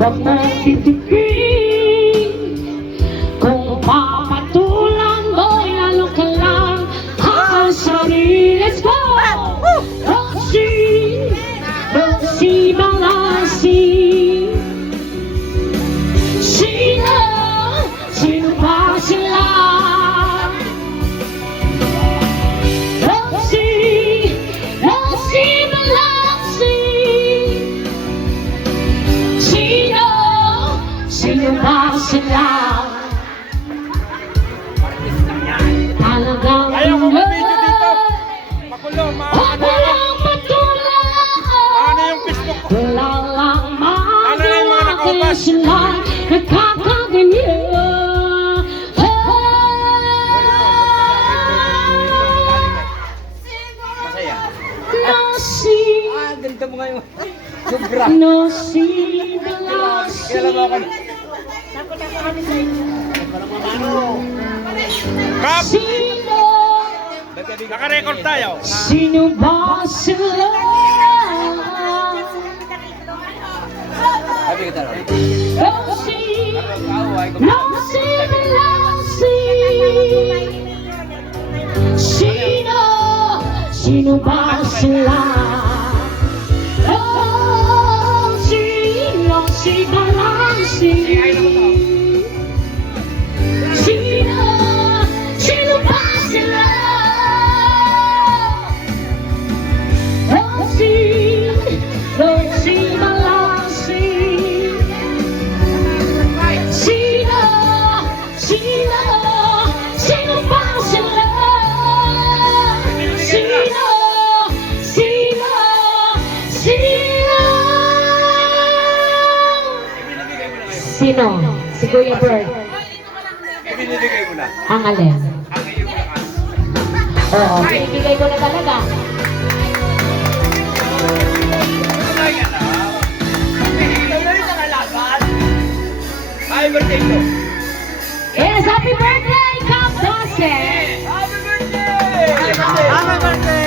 Huwag mong titigil. Kung papatulan mo'y lalo ka lang ang sarili. Let's go! Rosie, Rosie Balasi. Sino ba sila? Rosie, Rosie Balasi. Sino ba sila? Talagang Ayaw ko mag-video dito. Makulo, walang matulad. Ano yung Facebook ko? Wala lang Ano na yung mga nakaupas? sila nagkakaganyan. Masaya. Ganito mo ngayon. Sobra. No, si Balasi. Kailan mo ako? Kap! Sino? Naka-record tayo. Sino ba sila? Sabi kita rin. Rosie, Rosie Balasi. Sino ba sila? Rosie, Rosie Balasi. Sino ba sila? Rosie, Rosie Balasi. Sino ba sila? Sino? Si Kuya Bird. Binibigay mo na. Ang alin? Ang iyong lakas. Oo, binibigay ko na talaga. Ayan na. Tuloy na kalaban. Happy birthday to. Yes, happy birthday, Cap Dawson! Happy birthday! Happy birthday!